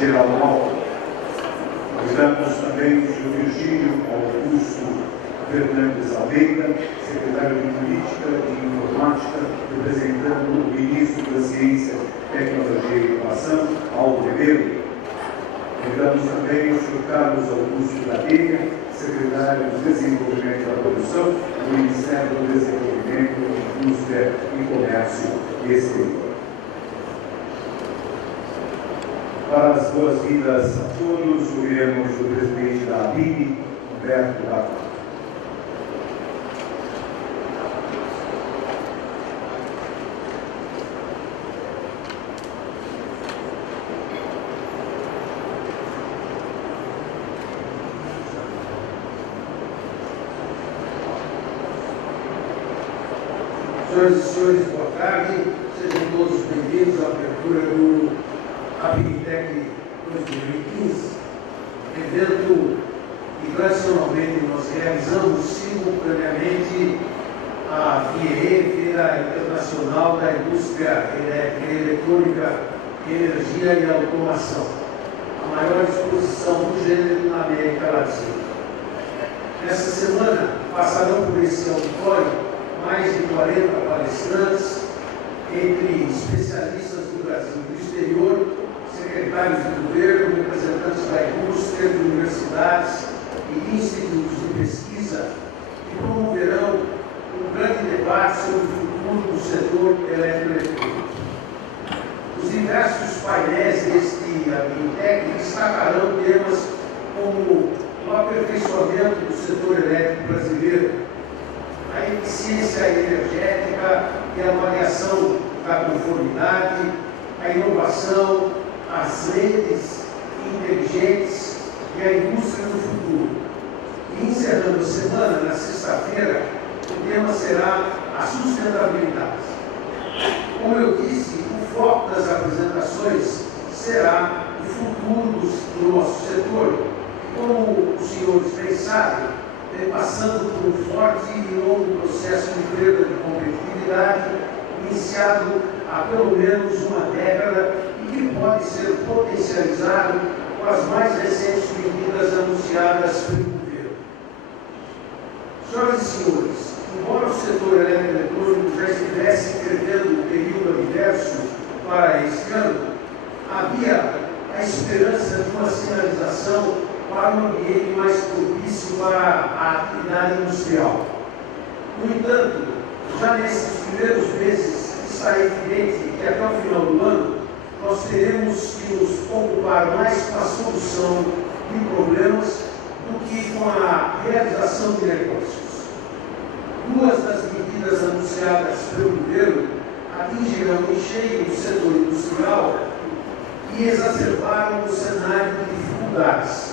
Geraldo. Convidamos também o senhor Virgílio Augusto Fernandes Almeida, secretário de Política e Informática, representando o ministro da Ciência, Tecnologia e Inovação, Aldo Ribeiro. Convidamos também o senhor Carlos Augusto Gadelha, secretário de Desenvolvimento da Produção, do Ministério do Desenvolvimento, Indústria e Comércio Exterior. Para as boas-vindas a todos, ouviremos o presidente da ABIB, Humberto Gato. Senhoras e senhores, boa tarde. Sejam todos bem-vindos à abertura do ABITEC 2015, evento que tradicionalmente nós realizamos simultaneamente a FIEE, Feira Internacional da Indústria Elétrica, Eletrônica, Energia e Automação, a maior exposição do gênero na América Latina. Nesta semana passarão por esse auditório mais de 40 palestrantes, entre especialistas do Brasil e do exterior, secretários de governo, representantes da indústria, de universidades e institutos de pesquisa, que promoverão um grande debate sobre o futuro do setor eletroeletrônico. Os diversos painéis deste ABITEC destacarão temas como o aperfeiçoamento do setor elétrico brasileiro, a eficiência energética e a avaliação da conformidade, a inovação, as redes inteligentes e a indústria do futuro. E encerrando a semana, na sexta-feira, o tema será a sustentabilidade. Como eu disse, o foco das apresentações será o futuro do nosso setor. Como os senhores bem sabem, vem passando por um forte e longo processo de perda de competitividade, iniciado há pelo menos uma década e que pode ser potencializado com as mais recentes medidas anunciadas pelo governo. Senhoras e senhores, embora o setor eletroeletrônico já estivesse perdendo o período adverso para este ano, havia a esperança de uma sinalização para um ambiente mais propício para a atividade industrial. No entanto, já nesses primeiros meses está evidente que até o final do ano nós teremos que nos ocupar mais com a solução de problemas do que com a realização de negócios. Duas das medidas anunciadas pelo governo atingirão em cheio o setor industrial e exacerbaram o cenário de dificuldades.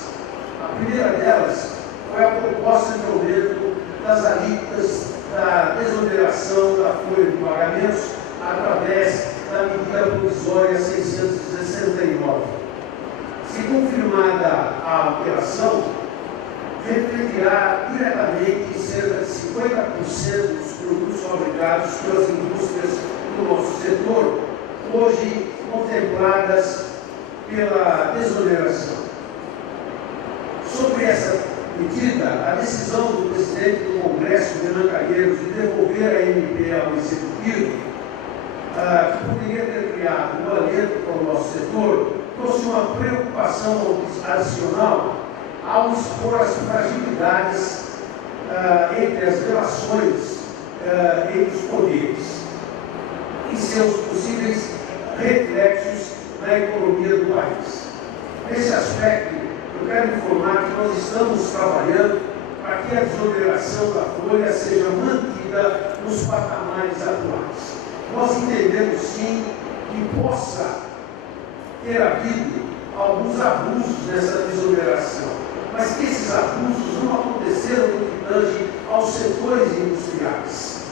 A primeira delas foi a proposta de aumento das alíquotas da desoneração da folha de pagamentos através da medida provisória 669. Se confirmada a alteração, refletirá diretamente em cerca de 50% dos produtos fabricados pelas indústrias do nosso setor, hoje contempladas pela desoneração. Sobre essa medida, a decisão do presidente do Congresso, Renan Calheiros, de devolver a MP ao Executivo, que poderia ter criado um alento para o nosso setor, trouxe uma preocupação adicional ao expor as fragilidades entre as relações entre os poderes e seus possíveis reflexos na economia do país. Nesse aspecto, eu quero informar que nós estamos trabalhando para que a desoneração da folha seja mantida nos patamares atuais. Nós entendemos, sim, que possa ter havido alguns abusos nessa desoneração, mas que esses abusos não aconteceram no que tange aos setores industriais.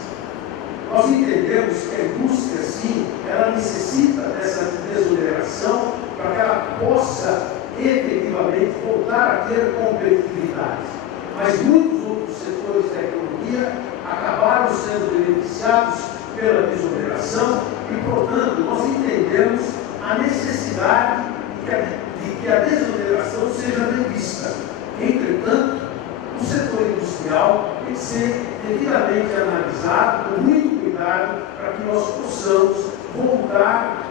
Nós entendemos que a indústria, sim, ela necessita dessa desoneração para que ela possa efetivamente voltar a ter competitividade. Mas muitos outros setores da economia acabaram sendo beneficiados pela desoneração e, portanto, nós entendemos a necessidade de que a desoneração seja revista. Entretanto, o setor industrial tem que ser devidamente analisado, com muito cuidado, para que nós possamos voltar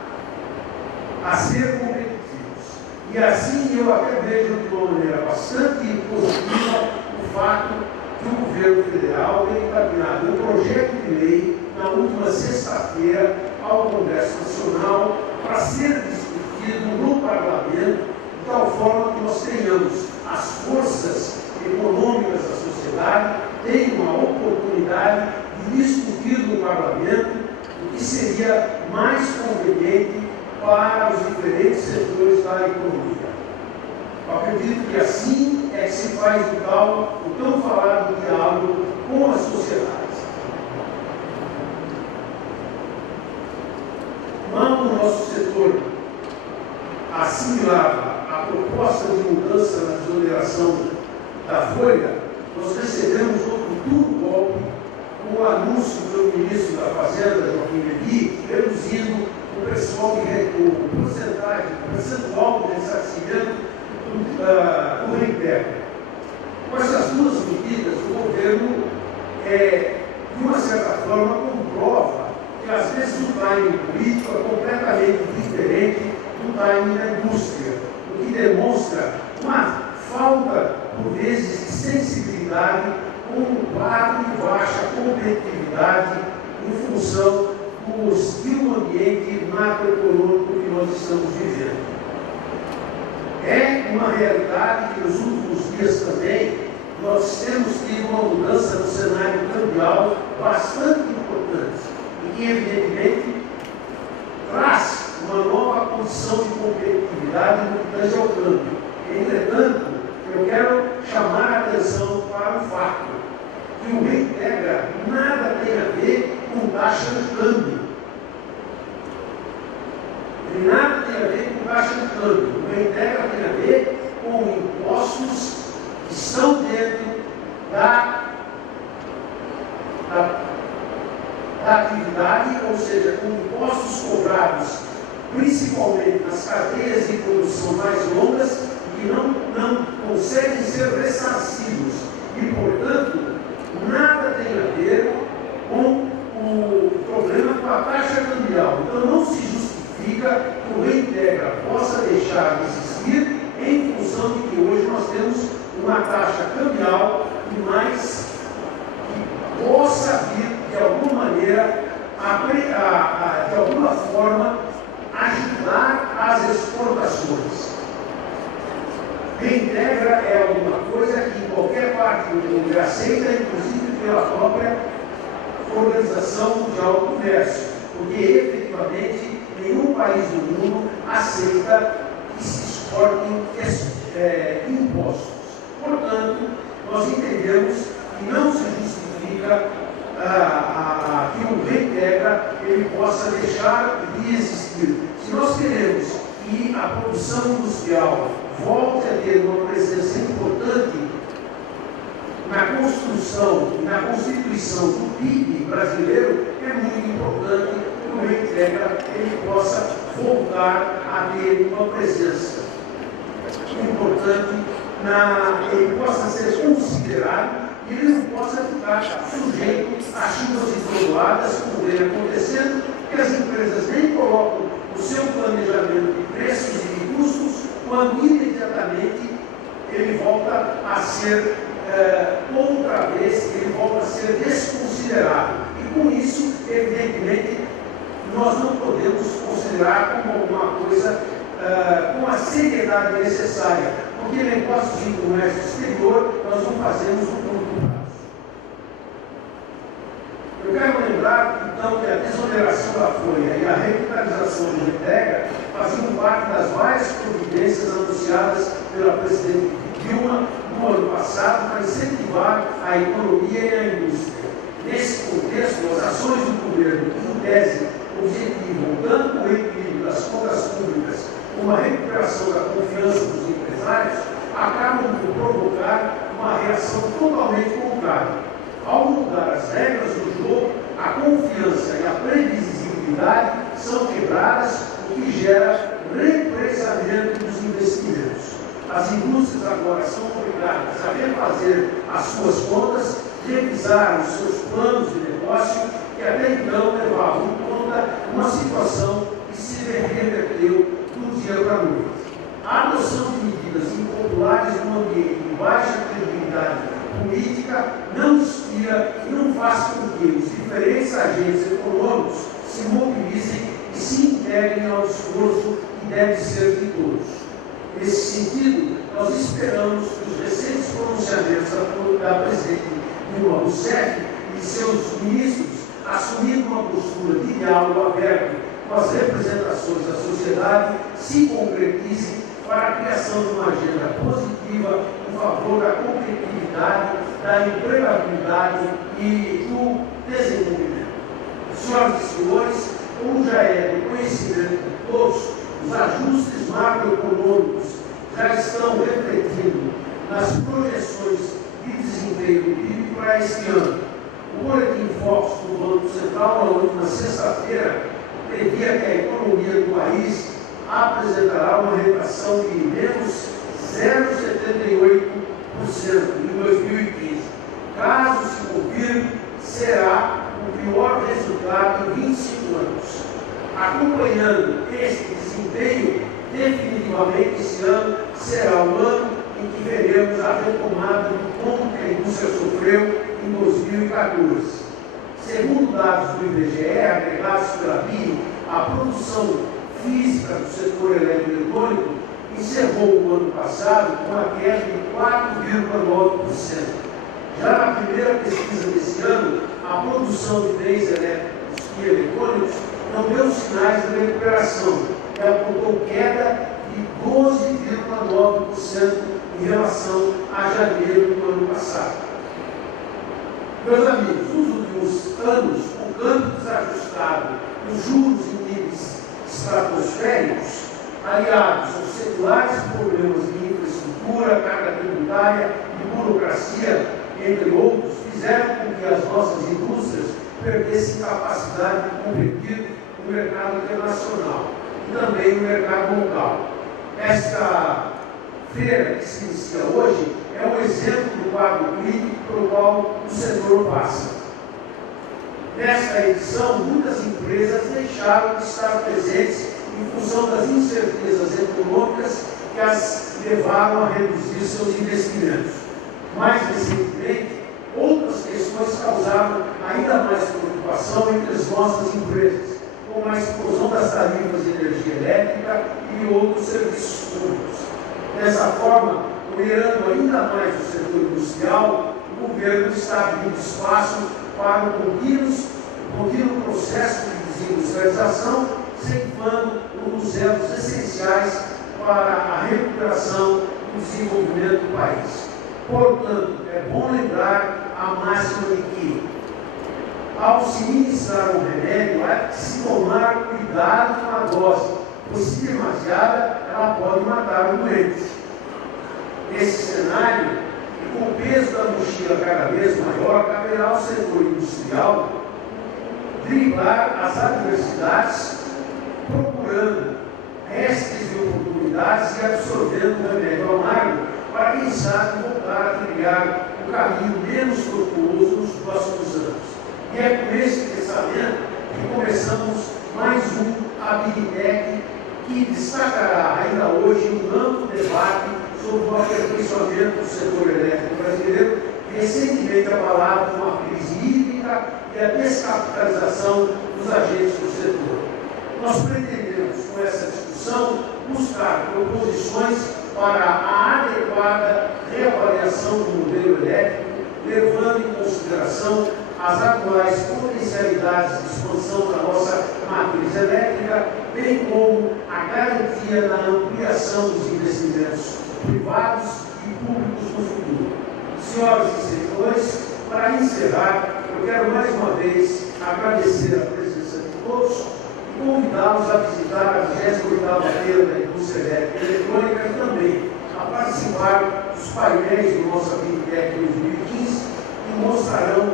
a ser competitivos. E assim eu até vejo de uma maneira bastante positiva o fato que o governo federal tem encaminhado um projeto de lei na última sexta-feira ao Congresso Nacional para ser discutido no Parlamento, de tal forma que nós tenhamos as forças econômicas da sociedade tenham uma oportunidade de discutir no Parlamento o que seria mais conveniente para os diferentes setores da economia. Eu acredito que assim é que se faz o tão falado diálogo com as sociedades. Quando o nosso setor assimilava a proposta de mudança na desoneração da folha, nós recebemos outro duro golpe com o anúncio do ministro da Fazenda, Joaquim Levy, reduzindo o percentual de ressarcimento do reintegro. Com essas duas medidas, o governo, de uma certa forma, comprova que às vezes o timing político é completamente diferente do timing da indústria, o que demonstra uma falta, por vezes, de sensibilidade com um quadro de baixa competitividade em função do hostil ambiente macroeconômico que nós estamos vivendo. É uma realidade que nos últimos dias também nós temos tido uma mudança no cenário cambial bastante importante e que, evidentemente, traz uma nova condição de competitividade no que tange ao câmbio. Entretanto, eu quero chamar a atenção para o fato que o Reintegra nada tem a ver com taxa de câmbio. Ele nada tem a ver com taxa de câmbio. O Reintegra tem a ver com impostos que estão dentro da atividade, ou seja, com impostos cobrados principalmente nas cadeias de produção mais longas que não conseguem ser ressarcidos. E, portanto, nada tem a ver com o problema com a taxa cambial. Então, não se justifica que o Reintegra possa deixar de existir em função de que hoje nós temos uma taxa cambial que possa vir, de alguma maneira, de alguma forma, ajudar as exportações. Reintegra é alguma coisa que em qualquer parte do mundo é aceita, inclusive pela própria Organização Mundial do Comércio, porque efetivamente nenhum país do mundo aceita que se exportem impostos. Portanto, nós entendemos que não se justifica que o Reintegra ele possa deixar de existir. Se nós queremos que a produção industrial volte a ter uma presença importante na construção e na constituição do PIB brasileiro, é muito importante que o Reintegra ele possa voltar a ter uma presença importante, ele possa ser considerado e ele não possa ficar sujeito a chuvas e trovoadas, como vem acontecendo, que as empresas nem colocam o seu planejamento de preços e de custos, quando imediatamente ele volta a ser, outra vez, ele volta a ser desconsiderado. E com isso, evidentemente, nós não podemos considerar como alguma coisa com a seriedade necessária, porque negócios de comércio exterior nós não fazemos no curto prazo. Eu quero lembrar, então, que a desoneração da folha e a revitalização do Reintegra faziam parte das várias providências anunciadas pela presidente Dilma no ano passado para incentivar a economia e a indústria. Nesse contexto, as ações do governo, em tese, objetivam tanto o equilíbrio das contas públicas como a recuperação da confiança dos empresários, acabam por provocar uma reação totalmente contrária. Ao mudar as regras do jogo, a confiança e a previsibilidade são quebradas, o que gera represamento dos investimentos. fazer as suas contas, revisar os seus planos de negócio que até então levavam em conta uma situação que se reverteu do dia para a noite. A adoção de medidas impopulares num ambiente de baixa credibilidade política não inspira e não faz com que os diferentes agentes econômicos se mobilizem e se integrem ao esforço que deve ser de todos. Nesse sentido, nós esperamos que os recentes pronunciamentos da presidente Dilma Rousseff e de seus ministros, assumindo uma postura de diálogo aberto com as representações da sociedade, se concretizem para a criação de uma agenda positiva em favor da competitividade, da empregabilidade e do desenvolvimento. Senhoras e senhores, como já é do conhecimento de todos, os ajustes macroeconômicos já estão refletindo nas projeções de desempenho do PIB para este ano. O Boletim Focus do Banco Central, na última sexta-feira, previa que a economia do país apresentará uma retração de menos 0,78% em 2015. Caso se confirme, será o pior resultado em 25 anos. Acompanhando este desempenho, definitivamente esse ano será o ano em que veremos a retomada do tombo que a indústria sofreu em 2014. Segundo dados do IBGE, agregados pela BIO, a produção física do setor eletroeletrônico encerrou o ano passado com a queda de 4,9%. Já na primeira pesquisa desse ano, a produção de bens elétricos e eletrônicos não deu sinais de recuperação e apontou queda de 12,9% em relação a janeiro do ano passado. Meus amigos, nos últimos anos, o câmbio desajustado, os juros em níveis estratosféricos, aliados aos seculares problemas de infraestrutura, carga tributária e burocracia, entre outros, fizeram com que as nossas indústrias perdessem capacidade de competir no mercado internacional e também no mercado local. Esta feira que se inicia hoje é um exemplo do quadro clínico pelo qual o setor passa. Nesta edição, muitas empresas deixaram de estar presentes em função das incertezas econômicas que as levaram a reduzir seus investimentos. Mais recentemente, outras questões causaram ainda mais preocupação entre as nossas empresas, como a explosão das tarifas de energia elétrica e outros serviços públicos. Dessa forma, onerando ainda mais o setor industrial, o governo está abrindo espaço para um contínuo processo de desindustrialização, ceifando um dos elos essenciais para a recuperação e o desenvolvimento do país. Portanto, é bom lembrar a máxima de que, ao se ministrar um remédio, há que se tomar cuidado com a dose, pois se demasiada, ela pode matar o doente. Nesse cenário, e com o peso da mochila cada vez maior, caberá ao setor industrial driblar as adversidades, procurando restos de oportunidades e absorvendo o remédio amargo para, quem sabe, voltar a trilhar o caminho menos tortuoso nos próximos anos. E é com esse pensamento que começamos mais um Habilitec, que destacará ainda hoje um amplo debate sobre o aperfeiçoamento do setor elétrico brasileiro, recentemente abalado por uma crise hídrica e a descapitalização dos agentes do setor. Nós pretendemos, com essa discussão, buscar proposições para a adequada reavaliação do modelo elétrico, levando em consideração as atuais potencialidades de expansão da nossa matriz elétrica, bem como a garantia da ampliação dos investimentos privados e públicos no futuro. Senhoras e senhores, para encerrar, eu quero mais uma vez agradecer a presença de todos e convidá-los a visitar a 28ª Feira da Indústria Elétrica e Eletrônica e também a participar dos painéis do nosso Habilitec 2015, que mostrarão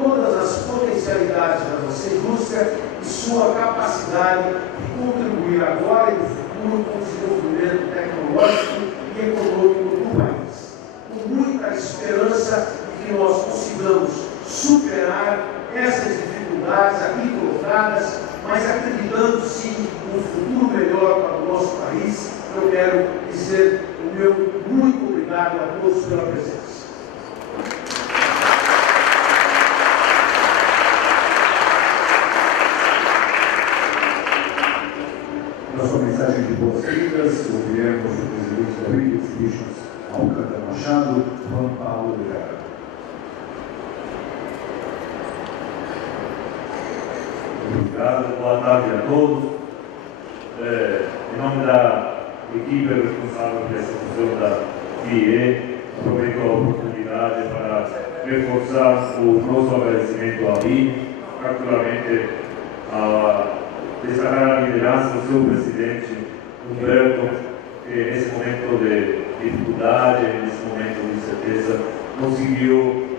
todas as potencialidades da nossa indústria e sua capacidade de contribuir agora e no futuro com o desenvolvimento tecnológico e econômico do país. Com muita esperança todos pela presença. Na sua mensagem de boas-vindas, ouviremos o presidente da League of Nations, Alcântara Machado, Juan Paulo Oliveira. Obrigado, boa tarde a todos. Em nome da equipe responsável pela execução da FIE, aproveito a oportunidade para reforçar o nosso agradecimento à BIM, particularmente a destacar a liderança do seu presidente, Humberto, que nesse momento de dificuldade, nesse momento de incerteza, conseguiu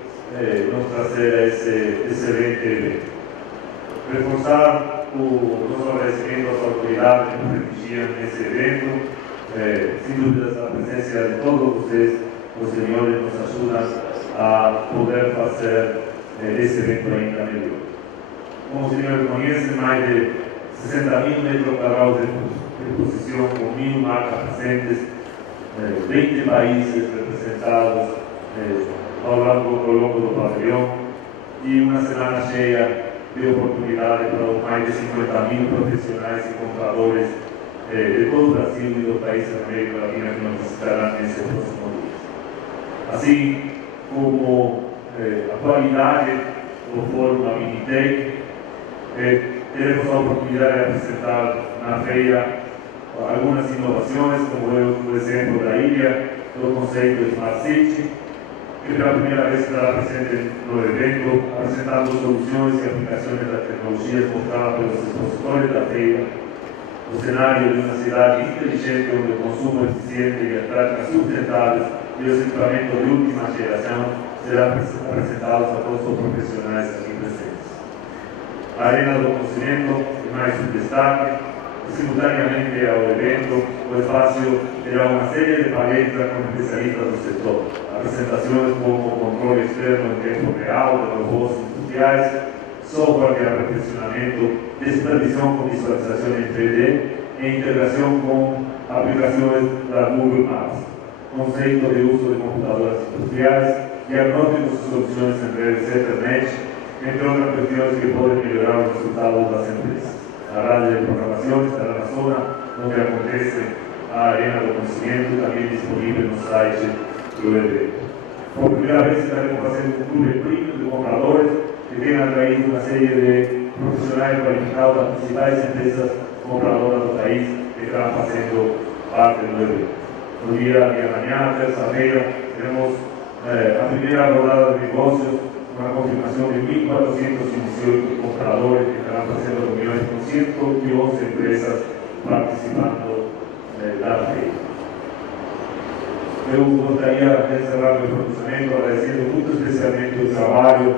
nos trazer esse excelente evento. Reforçar o nosso agradecimento às autoridades que nos prestigiam nesse evento, sem dúvidas a presença de todos vocês, os senhores, nos ajudam a poder fazer esse evento ainda melhor. Como os senhores conhecem, mais de 60.000 metros quadrados de exposição, com 1.000 marcas presentes, 20 países representados ao longo do pavilhão e uma semana cheia de oportunidade para mais de 50.000 profissionais e compradores de todo o Brasil e dos países da América Latina que nos visitarão nesse próximo dia. Assim como a qualidade do Fórum da Minitec, teremos a oportunidade de apresentar na feira algumas inovações, como é o exemplo da ilha, do conceito de Smart City, que pela primeira vez estará presente no evento, apresentando soluções e aplicações das tecnologias mostradas pelos expositores da feira, o cenário de uma cidade inteligente onde o consumo eficiente e as práticas sustentáveis e os equipamentos de última geração serão apresentados a todos os profissionais aqui presentes. A Arena do Conhecimento é mais um destaque. Simultaneamente ao evento, o espaço terá uma série de palestras com especialistas do setor, apresentações como o controle externo em tempo real de robôs industriais, software de aperfeiçoamento, supervisão com visualização em 3D e integração com aplicações da Google Maps, conceito de uso de computadoras industriais, diagnósticos e soluções em redes de internet, entre outras questões que podem melhorar os resultados das empresas. A rádio de programação estará na zona onde acontece a Arena do Conhecimento, também disponível no site do evento. Por primeira vez estaremos fazendo um clube premium de compradores que tem atraído uma série de profissionais qualificados das principais empresas compradoras do país que estarão fazendo parte do evento. No dia de amanhã, terça-feira, teremos a primeira rodada de negócios, uma confirmação de 1.418 compradores que estarão fazendo reuniões com 111 empresas participando da feira. Eu gostaria de encerrar meu pronunciamento agradecendo muito especialmente o trabalho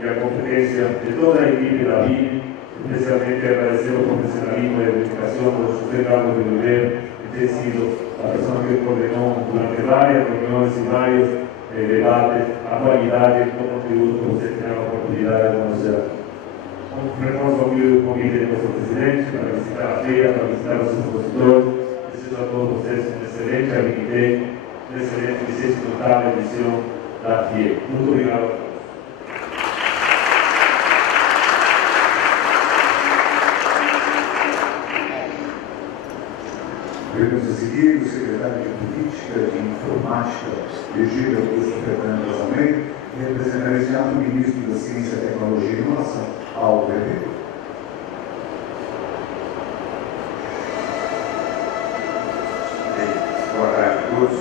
e a competência de toda a equipe da BIM, especialmente agradecer o profissionalismo e a dedicação do José Carlos de Oliveira, que tem sido a pessoa que coordenou durante várias reuniões e vários debates a qualidade do conteúdo que você tem a oportunidade de conhecer. Reforço o convite do nosso presidente para visitar a feira, para visitar os expositores. Desejo a todos vocês uma excelente habilidade, uma excelente 28ª edição da FIE. Muito obrigado. Podemos a seguir o secretário de Política e Informática, Virgílio Augusto Fernandes Almeida, e representará esse ato o ministro da Ciência, Tecnologia e Inovação, Paulo Ribeiro. Boa tarde a todos.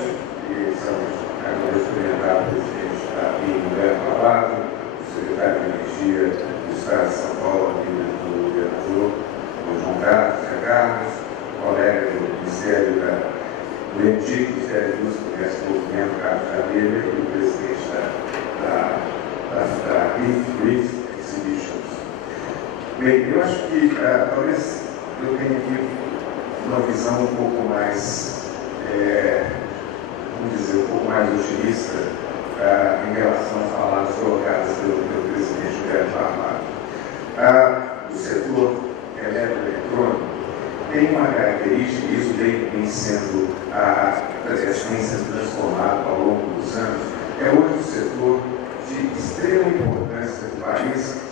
E estamos agora experimentando o presidente da BIM, Humberto Lavado, o secretário de Energia do Estado de São Paulo, aqui do governador, o João Carlos, Zé Carlos, colega do Ministério do antigo Ministério da Indústria, Comércio e Desenvolvimento, Carlos Cadeira, e o presidente da BIM Exhibitions. Bem, eu acho que talvez eu tenha aqui uma visão um pouco mais, vamos dizer, um pouco mais otimista em relação às palavras colocadas pelo presidente Humberto Lavado. O setor eletroeletrônico tem uma característica, e isso vem sendo transformado ao longo dos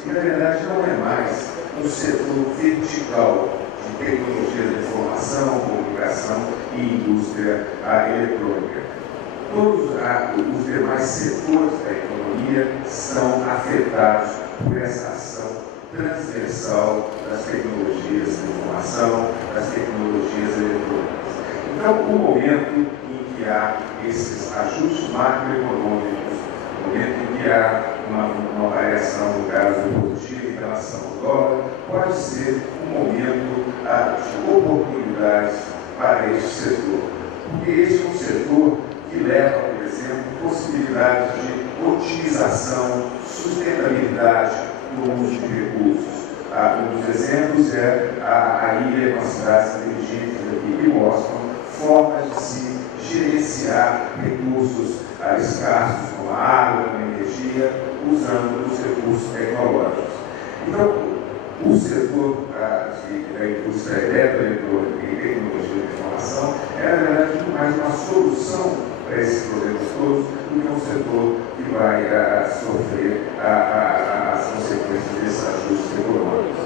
e, na verdade, não é mais um setor vertical de tecnologia de informação, comunicação e indústria eletrônica. Todos os demais setores da economia são afetados por essa ação transversal das tecnologias de informação, das tecnologias eletrônicas. Então, o momento em que há esses ajustes macroeconômicos, o momento em que há uma variação no caso positivo em relação ao dólar, pode ser um momento de oportunidades para este setor. Porque este é um setor que leva, por exemplo, possibilidades de otimização, sustentabilidade no uso de recursos. Um dos exemplos é a ilha com as cidades inteligentes aqui, que mostram formas de se gerenciar recursos escassos, como a água, a energia, usando os recursos tecnológicos. Então, o setor da indústria eletroeletrônica e tecnologia de informação é, na verdade, muito mais uma solução para esses problemas todos do que um setor que vai sofrer as consequências desses ajustes econômicos.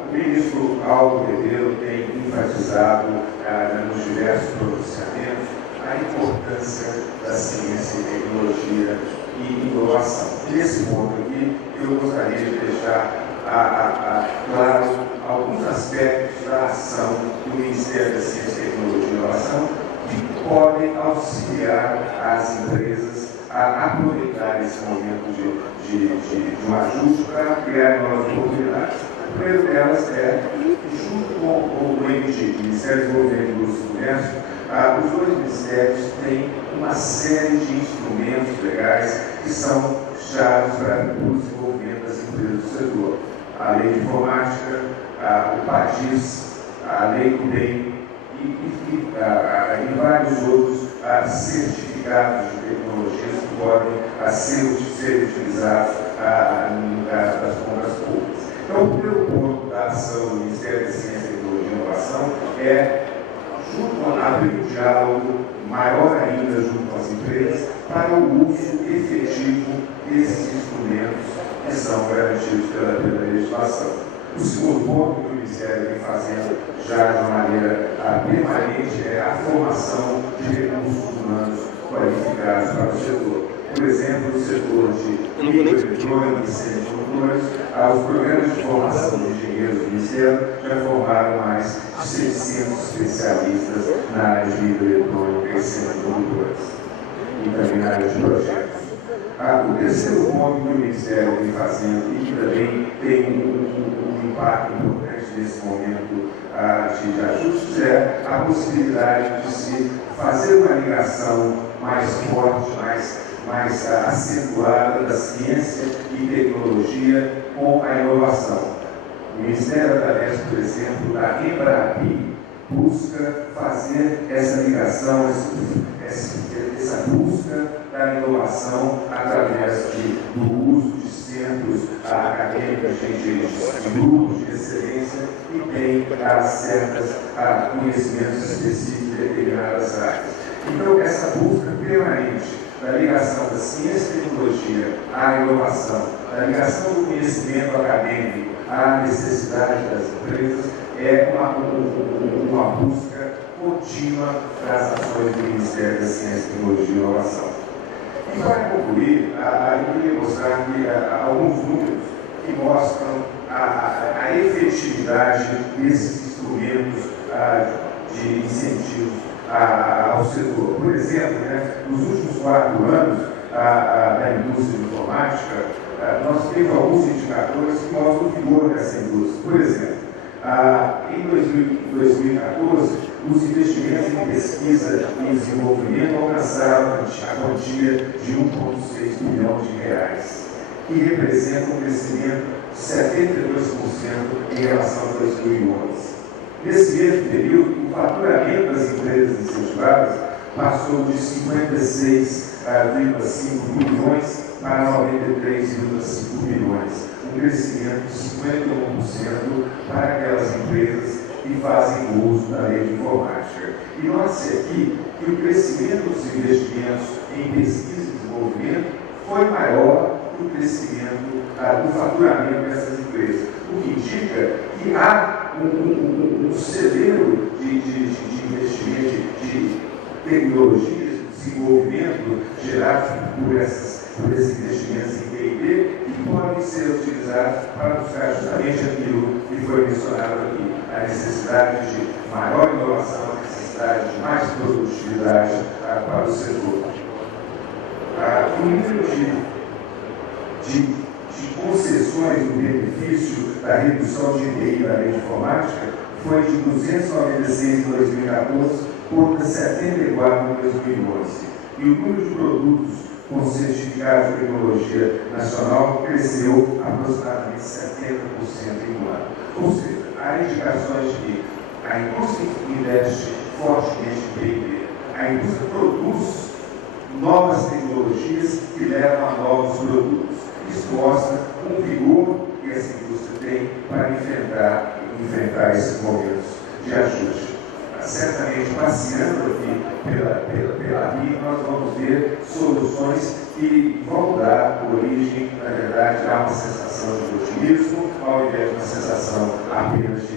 O ministro Aldo Rebelo tem enfatizado nos diversos pronunciamentos a importância da ciência e tecnologia e inovação. Nesse ponto aqui, eu gostaria de deixar claro alguns aspectos da ação do Ministério da Ciência, Tecnologia e Inovação que podem auxiliar as empresas a aproveitar esse momento de um ajuste para criar novas oportunidades. O primeiro delas é, junto com o MDI, Ministério do Desenvolvimento e Indústria e Comércio, os dois ministérios têm uma série de instrumentos legais que são chaves para o desenvolvimento das empresas do setor. A Lei de Informática, o PADIS, a Lei do Bem e vários outros certificados de tecnologias que podem ser utilizados nas compras públicas. Então, o primeiro ponto da ação do Ministério da Ciência, Tecnologia e Inovação é abrir um diálogo maior ainda junto com as empresas para o uso efetivo desses instrumentos que são garantidos pela legislação. O segundo ponto que o Ministério vem fazendo já de uma maneira permanente é a formação de recursos humanos qualificados para o setor. Por exemplo, no setor de microeletrônica e semicondutores, os programas de formação de engenheiros do Ministério já formaram mais de 600 especialistas na área de microeletrônica e semicondutores e também na área de projetos. O terceiro ponto que o Ministério vem fazendo e que também tem um impacto importante nesse momento de ajustes é a possibilidade de se fazer uma ligação mais forte, mais acentuada da ciência e tecnologia com a inovação. O Ministério, através, por exemplo, da Embrapi, busca fazer essa ligação, essa busca da inovação através do uso de centros acadêmicos, de grupos de excelência que têm certos conhecimentos específicos de determinadas áreas. Então, essa busca permanente da ligação da ciência e tecnologia à inovação, da ligação do conhecimento acadêmico à necessidade das empresas, é uma busca contínua das ações do Ministério da Ciência, Tecnologia e Inovação. E para concluir, eu queria mostrar aqui alguns números que mostram a efetividade desses instrumentos de incentivos ao setor. Por exemplo, nos últimos 4 anos da indústria de informática, nós temos alguns indicadores que mostram o vigor dessa indústria. Por exemplo, em 2014, os investimentos em pesquisa e desenvolvimento alcançaram a quantia de 1,6 bilhão de reais, que representa um crescimento de 72% em relação a 2011. Nesse mesmo período, o faturamento das empresas incentivadas passou de 56,5 bilhões para 93,5 bilhões, um crescimento de 51% para aquelas empresas que fazem uso da lei de informática. E note-se aqui que o crescimento dos investimentos em pesquisa e desenvolvimento foi maior do do crescimento, do faturamento dessas empresas. O que indica que há um celeiro de investimento, de tecnologias, de desenvolvimento gerado por esses investimentos em P&D que podem ser utilizados para buscar justamente aquilo que foi mencionado aqui, a necessidade de maior inovação, a necessidade de mais produtividade para o setor. O número de concessões do benefício da redução de IPI da rede informática foi de 296 em 2014 contra 74 em 2011. E o número de produtos com certificado de tecnologia nacional cresceu aproximadamente 70% em um ano. Ou seja, há indicações de que a indústria investe fortemente em P&D. A indústria produz novas tecnologias que levam a novos produtos. Isso mostra um vigor que essa indústria tem para enfrentar esses momentos de ajuste. Certamente, passeando aqui pela RI, nós vamos ver soluções que vão dar origem, na verdade, a uma sensação de otimismo, ao invés de uma sensação apenas de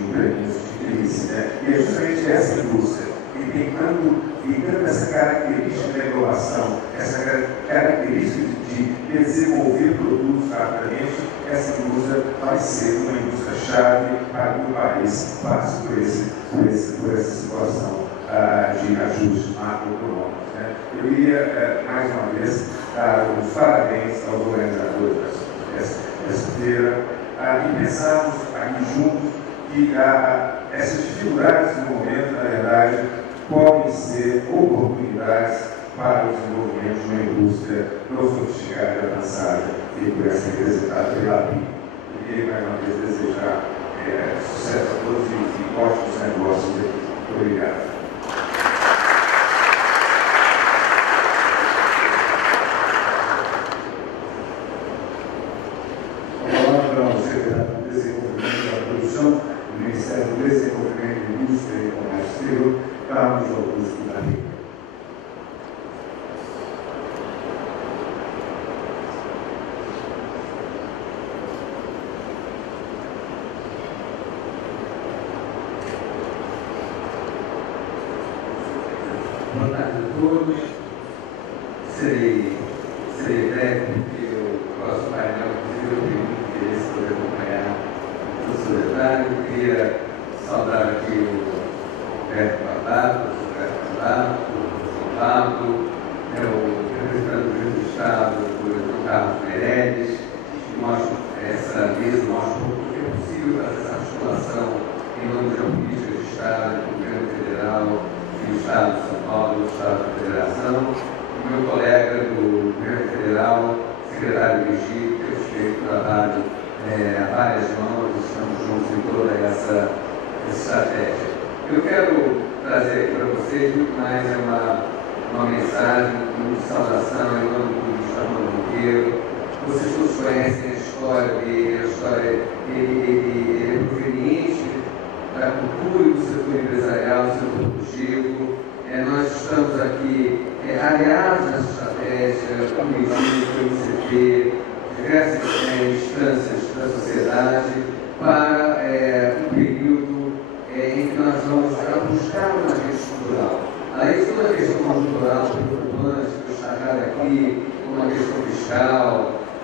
um percurso de crise. Né? E é justamente essa indústria que tentando essa característica da inovação, essa característica de desenvolver produtos rapidamente, essa indústria vai ser uma indústria-chave para que o país passe por essa situação de ajustes macroeconômicos. Né? Eu queria, mais uma vez, dar os parabéns aos organizadores dessa feira e pensarmos aqui juntos que essas dificuldades no momento, na verdade, podem ser oportunidades para o desenvolvimento de uma indústria tão sofisticada e avançada que por essa representada pela BIM. Eu queria mais uma vez desejar sucesso a todos e ótimos negócios. Muito obrigado. A palavra ao secretário do Desenvolvimento da Produção do Ministério do Desenvolvimento, Indústria e Comércio Exterior, Carlos Augusto da Rica. Boa tarde a todos. Serei breve, porque o próximo painel, inclusive, eu tenho muito interesse em poder acompanhar o seu detalhe. Eu queria saudar aqui o Roberto Barbato, o Roberto Barbato, o Pablo, o representante do Rio do Estado, o Carlos Meirelles, que mostra essa mesa, mostra o que é possível fazer essa articulação em nome da política de Estado, do governo federal, do Estado de São Paulo, do Estado da Federação, e meu colega do governo federal, secretário Vigílio, que eu feito trabalho a várias mãos, estamos juntos em toda essa estratégia. Eu quero trazer aqui para vocês muito mais uma mensagem de saudação em nome do ministro Armando Monteiro. Vocês todos conhecem a história dele, ele é proveniente da cultura e do setor empresarial, do setor produtivo. Nós estamos aqui aliados nessa estratégia, com o Vigílio, com o ICT, diversas instâncias da sociedade, para um período em que nós vamos buscar uma agenda estrutural. Além de toda a questão conjuntural preocupante, que eu destacar aqui, como a questão fiscal,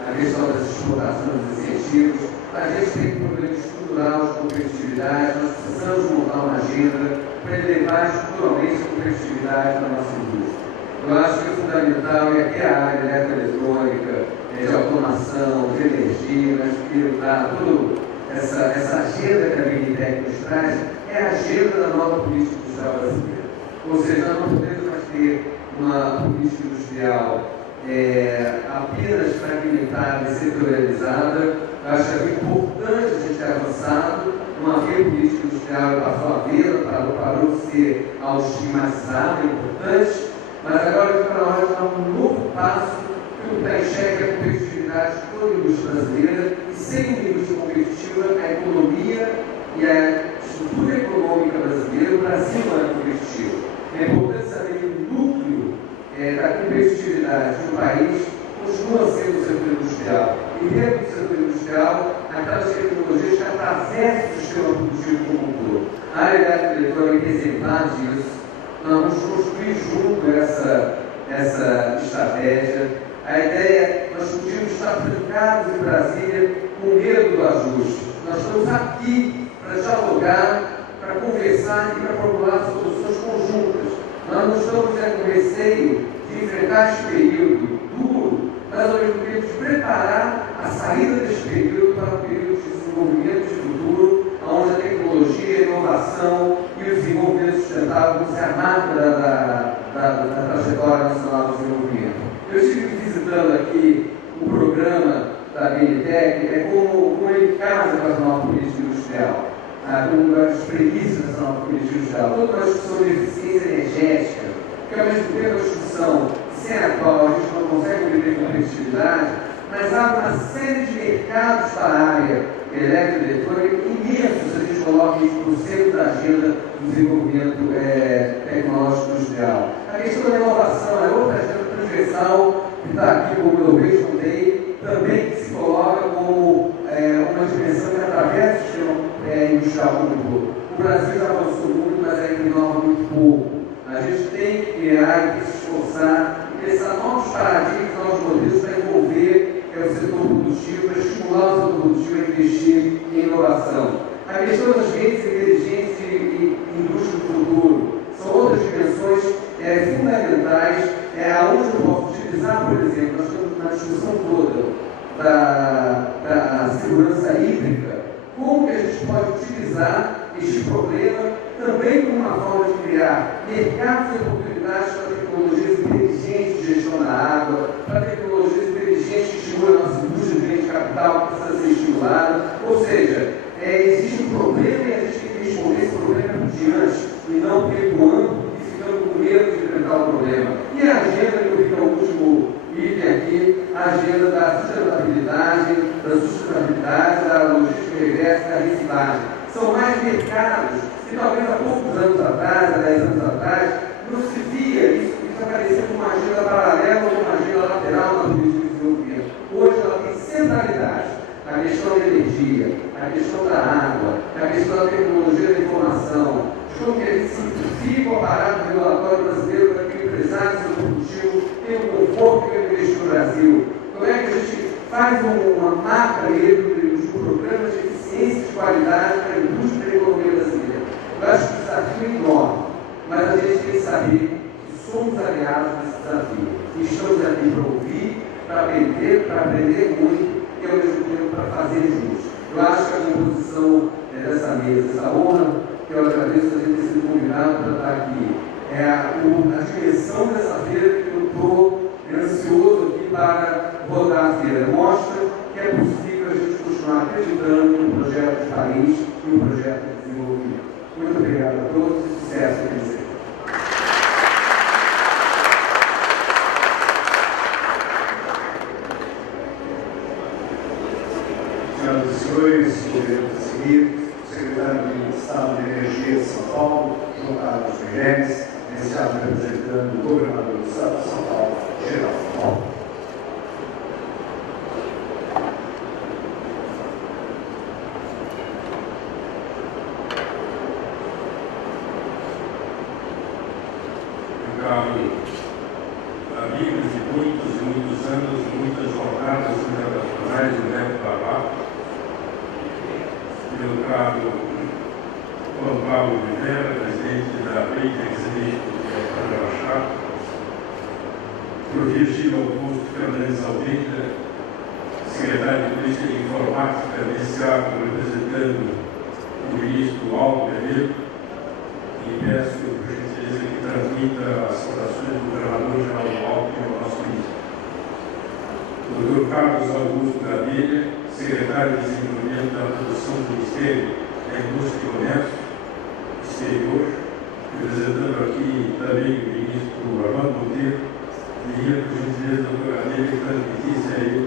a questão das exportações dos incentivos, a gente tem um problema estrutural de competitividade, nós precisamos montar uma agenda para elevar estruturalmente a competitividade da nossa indústria. Eu acho que é fundamental, e aqui a área eletroeletrônica, de automação, de energia, nós queremos dar toda essa agenda que a BNTEC nos traz, é a agenda da nova política industrial brasileira. Ou seja, nós não podemos mais ter uma política industrial apenas fragmentada e setorializada. Eu acho que é importante a gente ter avançado, não havia política industrial, passou a haver, parou de ser algo estigmatizado, é importante, mas agora está na hora de dar um novo passo que está em xeque a competitividade de toda a indústria brasileira, e sem uma indústria competitiva, a economia e a estrutura econômica brasileira, o Brasil não é competitivo. É importante saber que o núcleo da competitividade de um país continua sendo o setor industrial. E dentro do setor industrial, aquelas tecnologias que atravessam o sistema produtivo como um todo. A área eletrônica é exemplar disso. Nós vamos construir junto essa estratégia. A ideia, nós podíamos estar trancados em Brasília com medo do ajuste. Nós estamos aqui para dialogar, para conversar e para formular soluções conjuntas. Nós não estamos com receio de enfrentar este período duro, mas ao mesmo tempo de preparar a saída deste período para um período de desenvolvimento de futuro, onde a tecnologia, a inovação e o desenvolvimento sustentável vão ser a marca da trajetória nacional de desenvolvimento. Eu estive visitando aqui o programa da BNTEC, como ele casa com a nova política industrial, com as premissas da nova política industrial, toda uma discussão de eficiência energética, que ao mesmo tempo é uma discussão sem a qual a gente não consegue viver com competitividade, mas há uma série de mercados para a área eletroeletrônica imensos se a gente coloca isso no centro da agenda do desenvolvimento tecnológico industrial. A questão da inovação é outra agenda transversal que está aqui, como eu vejo também que se coloca como uma dimensão que atravessa o sistema industrial como um todo. O Brasil já avançou muito, mas ainda inova muito pouco. A gente tem que criar, tem que se esforçar, e pensar novos paradigmas, novos modelos para envolver o setor produtivo, para estimular o setor produtivo a investir em inovação. A questão das redes inteligentes e indústria do futuro são outras dimensões fundamentais, onde eu posso utilizar, por exemplo, nós estamos na discussão toda da segurança hídrica, como que a gente pode utilizar este problema também como uma forma de criar mercados e oportunidades para tecnologias inteligentes de gestão da água, para tecnologias inteligentes que estimulam a nossa indústria de bem de capital, que precisa ser estimulada. Ou seja, existe um problema e a gente tem que responder esse problema por diante, e não recuando e ficando com medo de enfrentar o problema. E a agenda, que eu vi que é o último item aqui, a agenda da sustentabilidade, da logística reversa, da reciclagem. São mais mercados que talvez há poucos anos atrás, há 10 anos atrás, não se via isso aparecer como uma agenda paralela ou uma agenda lateral na política de desenvolvimento. Hoje ela tem centralidade. A questão da energia, a questão da água, a questão da tecnologia da informação, de como que a gente simplifica o aparato regulatório brasileiro para que o empresário e o produtivo tenham o conforto que ele investiu no Brasil. Como é que a gente faz uma marca mesmo de programas de eficiência e de qualidade para a indústria e a economia brasileira. Eu acho que o desafio é enorme, mas a gente tem que saber que somos aliados nesse desafio. E estamos aqui para ouvir, para aprender muito e ao mesmo tempo para fazer juntos. Eu acho que a composição dessa mesa, essa honra que eu agradeço a gente ter sido convidado para estar aqui, a dimensão dessa feira que eu estou ansioso aqui para rodar a feira. Mostra que é possível a gente continuar acreditando no projeto de país e no projeto de desenvolvimento. Muito obrigado a todos e sucesso aqui no centro. Senhoras e senhores, podemos seguir o secretário de Estado de Energia de São Paulo, João Carlos Meirelles, iniciado representando o governador do Estado de São Paulo, Geraldo Alckmin. Amigos de muitos e muitos anos, muitas jornadas internacionais de Neto Babá, meu caro Juan Paulo Oliveira, presidente da Peitex de Araxá, por Virgílio Augusto Fernandes Almeida, secretário de Política de Informática desse ato, representando o ministro Aldo Pereira, e peço, por gentileza, que transmita as saudações do governador Geraldo Alckmin ao nosso ministro. O Dr. Carlos Augusto Gadelha, secretário de Desenvolvimento da Produção do Ministério da Indústria e Comércio Exterior, representando aqui também o ministro Armando Monteiro, queria, por gentileza, Dr. Gadelha, que transmitisse a ele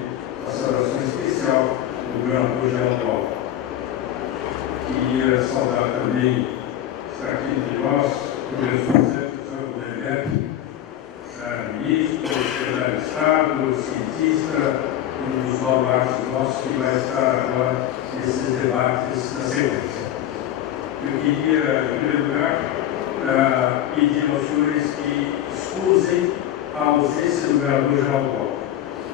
a saudação especial do governador Geraldo Alckmin. Queria saudar também, está aqui entre nós, o professor José Neto, ministro, secretário de Estado, cientista, baluartes nossos que vai estar agora nesses debates na sequência. Eu queria, em primeiro lugar, pedir aos senhores que excusem a ausência do vereador Geraldo Costa.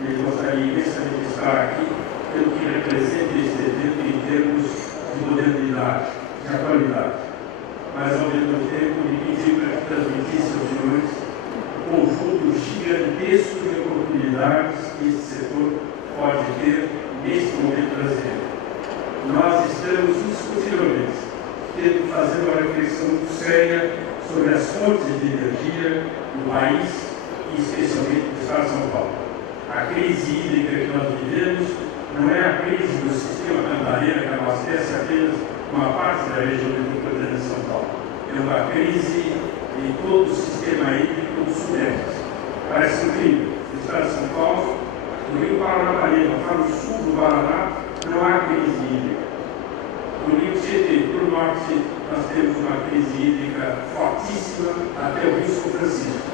Ele gostaria imensamente de estar aqui, pelo que representa esse evento em termos de modernidade, de atualidade. Mas, ao mesmo tempo, me pedi para que transmitisse aos senhores um conjunto gigantesco de oportunidades que esse setor pode ter neste momento brasileiro. Nós estamos, indiscutivelmente, tendo que fazer uma reflexão muito séria sobre as fontes de energia do país e, especialmente, do Estado de São Paulo. A crise hídrica que nós vivemos não é a crise do sistema Cantareira que abastece apenas uma parte da região metropolitana de São Paulo. É uma crise em todo o sistema hídrico do Sudeste. Parece incrível. No Estado de São Paulo, no Rio Paranapanema, para o sul do Paraná, não há crise hídrica. No Rio Tietê, para o norte, nós temos uma crise hídrica fortíssima até o Rio São Francisco.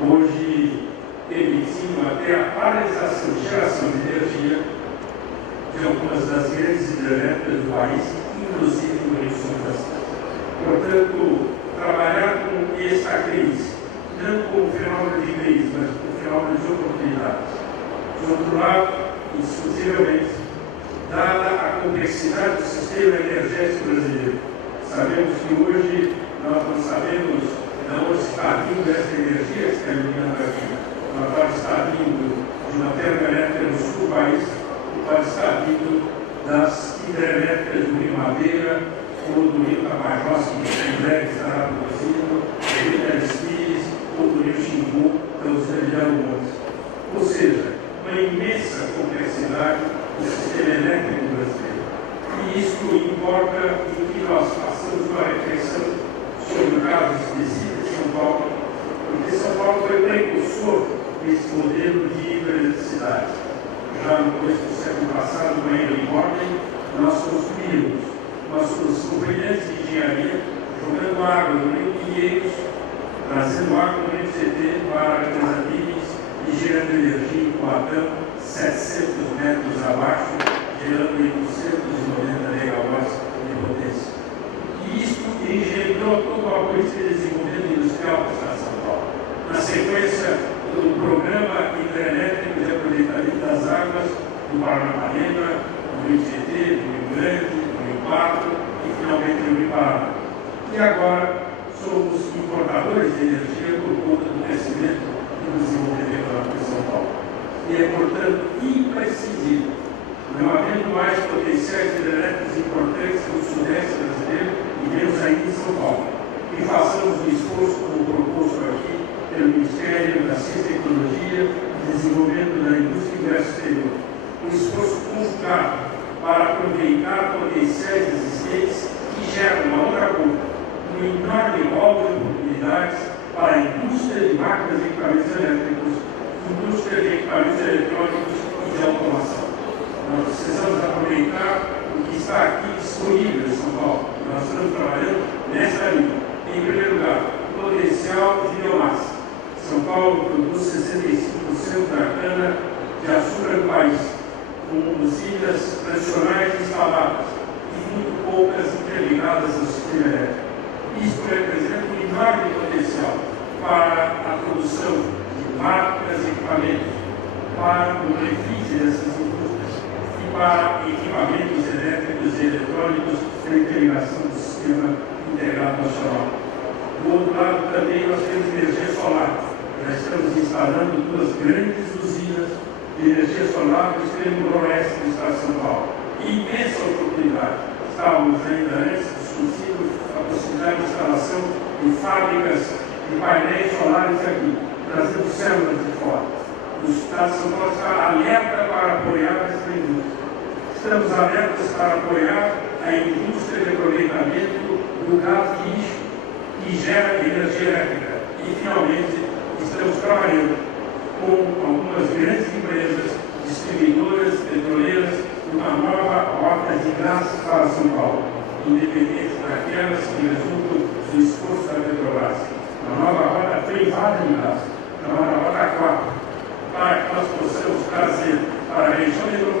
Hoje, permitindo até a paralisação de geração de energia de algumas das grandes hidrelétricas do país, inclusive no Rio São Francisco. Portanto, trabalhar com esta crise, não como fenômeno de crise, mas como fenômeno de oportunidades. De outro lado, indiscutivelmente, dada a complexidade do sistema energético brasileiro, sabemos que hoje nós não sabemos de onde está vindo essa energia que está iluminando aqui. Ela pode estar vindo de uma termoelétrica no sul do país, pode estar vindo das hidrelétricas do Rio Madeira ou do Rio Tapajós, que em breve estará produzindo, do Rio Pires ou do Rio Xingu, pelos Rio Montes. Ou seja, uma imensa complexidade do sistema elétrico brasileiro. E isso importa em que nós façamos uma reflexão sobre o caso específico de São Paulo, porque São Paulo foi precursor desse modelo de hidroeletricidade. Já no começo do século passado, no Henry Morgan, nós construímos uma solução brilhante de engenharia, jogando água no Rio Pinheiros, trazendo água do Rio Tietê para Campinas e gerando energia em Coatão, 700 metros abaixo, gerando 890 megawatts de potência. E isso engendrou toda uma política de desenvolvimento industrial do Estado de São Paulo. Na sequência do programa hidrelétrico de aproveitamento das águas do Paranapanema, do Rio Tietê, do Rio Grande, do Rio Pardo e finalmente do Rio Paraná. E agora somos importadores de energia por conta do crescimento e do desenvolvimento de São Paulo. E é, portanto, imprescindível, não havendo mais potenciais hidrelétricos importantes no Sudeste brasileiro e menos ainda em São Paulo, que façamos um esforço, como proposto aqui pelo Ministério da Ciência e Tecnologia e Desenvolvimento da Indústria e Comércio Exterior, um esforço conjugado para aproveitar potenciais existentes que geram uma outra coisa, um enorme rol de oportunidades para a indústria de máquinas e equipamentos elétricos, indústria de equipamentos eletrônicos e de automação. Nós precisamos aproveitar o que está aqui disponível em São Paulo. Nós estamos trabalhando nessa linha. Em primeiro lugar, potencial de biomassa. São Paulo produz 65% da cana de açúcar do país, com usinas tradicionais instaladas e muito poucas interligadas ao sistema elétrico. Isso representa um enorme potencial para a produção de máquinas e equipamentos, para o benefício dessas indústrias e para equipamentos elétricos e eletrônicos com interligação do sistema integrado nacional. Do outro lado, também nós temos energia solar. Já estamos instalando duas grandes usinas de energia solar no extremo noroeste do Estado de São Paulo. Imensa oportunidade. Estávamos ainda antes discutindo a possibilidade de instalação de fábricas de painéis solares aqui, trazendo células de fora. O Estado de São Paulo está alerta para apoiar essa indústria. Estamos alertas para apoiar a indústria de aproveitamento do gás de lixo que gera energia elétrica. E, finalmente, estamos trabalhando com algumas grandes empresas distribuidoras petroleiras uma nova rota de gás para São Paulo, independente daquelas que resultam do esforço da Petrobras. Uma nova rota privada de gás, uma nova rota 4, para que nós possamos trazer para a região metropolitana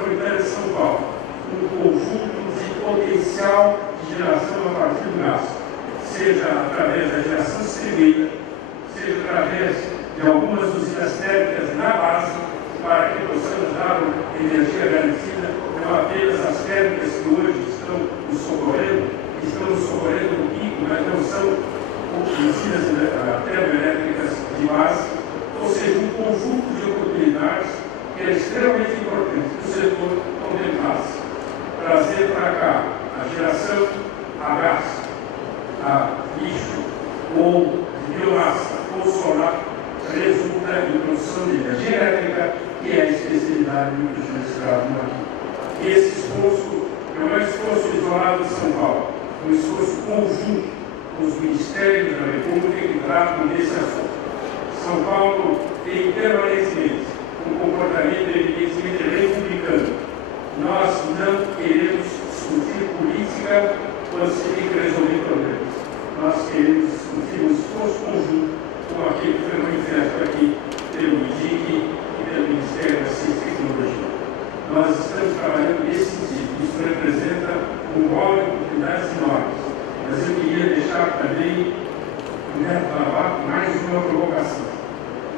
seja através da geração distribuída, seja através de algumas usinas térmicas na base, para que possamos dar energia garantida, não apenas as térmicas que hoje estão nos socorrendo no pico, mas não são usinas termoelétricas de base, ou seja, um conjunto de oportunidades que é extremamente importante que o setor contemplasse. Trazer para cá a geração a gás, a lixo, ou de biomassa, ou solar, resulta em produção de energia elétrica, que é a especialidade do que magistrado aqui. Esse esforço não é um esforço isolado de São Paulo, é um esforço conjunto com os ministérios da República que tratam desse assunto. São Paulo tem permanentemente um comportamento evidentemente republicano. Nós não queremos discutir política quando se tem que resolver problemas. Nós queremos discutir um esforço conjunto com aquilo que foi manifesto aqui pelo MIDIC e pelo Ministério da Ciência e Tecnologia. Nós estamos trabalhando nesse sentido. Isso representa um rol de oportunidades enormes. Mas eu queria deixar também mais uma provocação.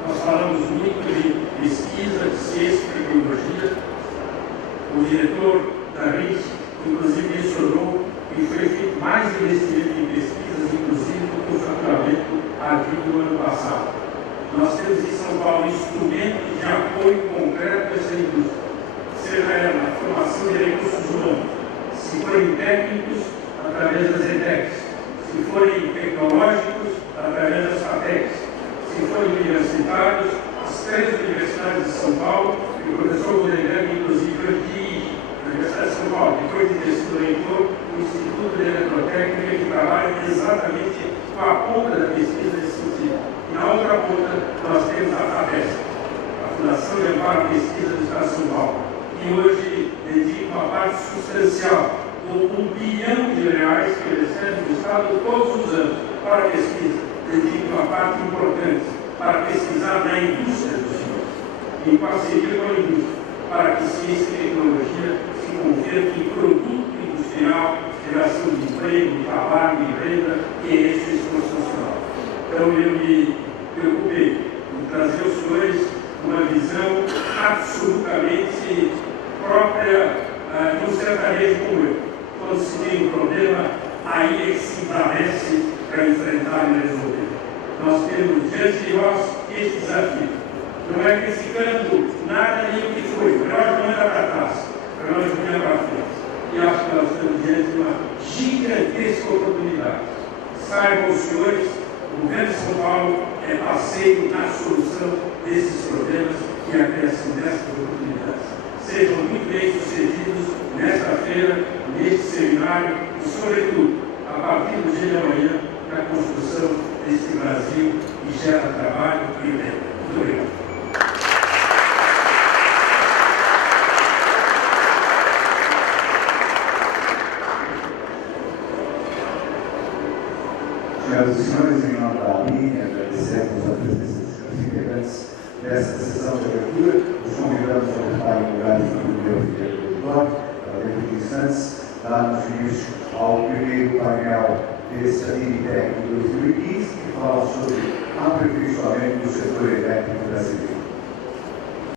Nós falamos muito de pesquisa, de ciência e tecnologia. O diretor da RIT, inclusive, mencionou que foi feito mais investimento em pesquisas, inclusive, do que o faturamento aqui do ano passado. Nós temos em São Paulo instrumentos de apoio concreto a essa indústria, seja ela na formação de recursos humanos, se forem técnicos, através das ETECs, se forem tecnológicos, através das FATECs, se forem universitários, as 3 universidades de São Paulo, e o professor Rodrigues, inclusive, dirige a Universidade de São Paulo, depois de ter sido reitor, o Instituto de Eletrotécnica, que trabalha exatamente com a ponta da pesquisa nesse sentido. E na outra ponta, nós temos a FAPESP, a Fundação de Amparo à Pesquisa do Estado de São Paulo, que hoje dedica uma parte substancial, com R$1 bilhão que ele recebe do Estado todos os anos para a pesquisa, dedica uma parte importante para pesquisar na indústria do senhor, em parceria com a indústria, para que ciência e tecnologia se convertam em produto industrial, geração de emprego, de trabalho, de renda, que é esse o esforço nacional. Então eu me preocupei em trazer aos senhores uma visão absolutamente própria de um sertanejo como eu. Quando se tem um problema, aí é que se establece para enfrentar e resolver. Nós temos diante de nós esse desafio. Não é criticando nada nem o que foi. Melhor não anda para trás, para nós olhar para frente. E acho que nós estamos diante de uma gigantesca oportunidade. Saibam os senhores, o governo de São Paulo é parceiro na solução desses problemas e a criação dessas oportunidades. Sejam muito bem sucedidos nesta feira, neste seminário e, sobretudo, a partir do dia de amanhã, na construção deste Brasil que gera trabalho e renda. Muito obrigado. Senhoras e senhores, em nome da ABIN, agradecemos a presença dos integrantes desta sessão de abertura. Os convidamos a ocupar em lugares do primeiro auditório, para dentro de instantes, darmos início ao primeiro painel deste ABIN Tech 2015.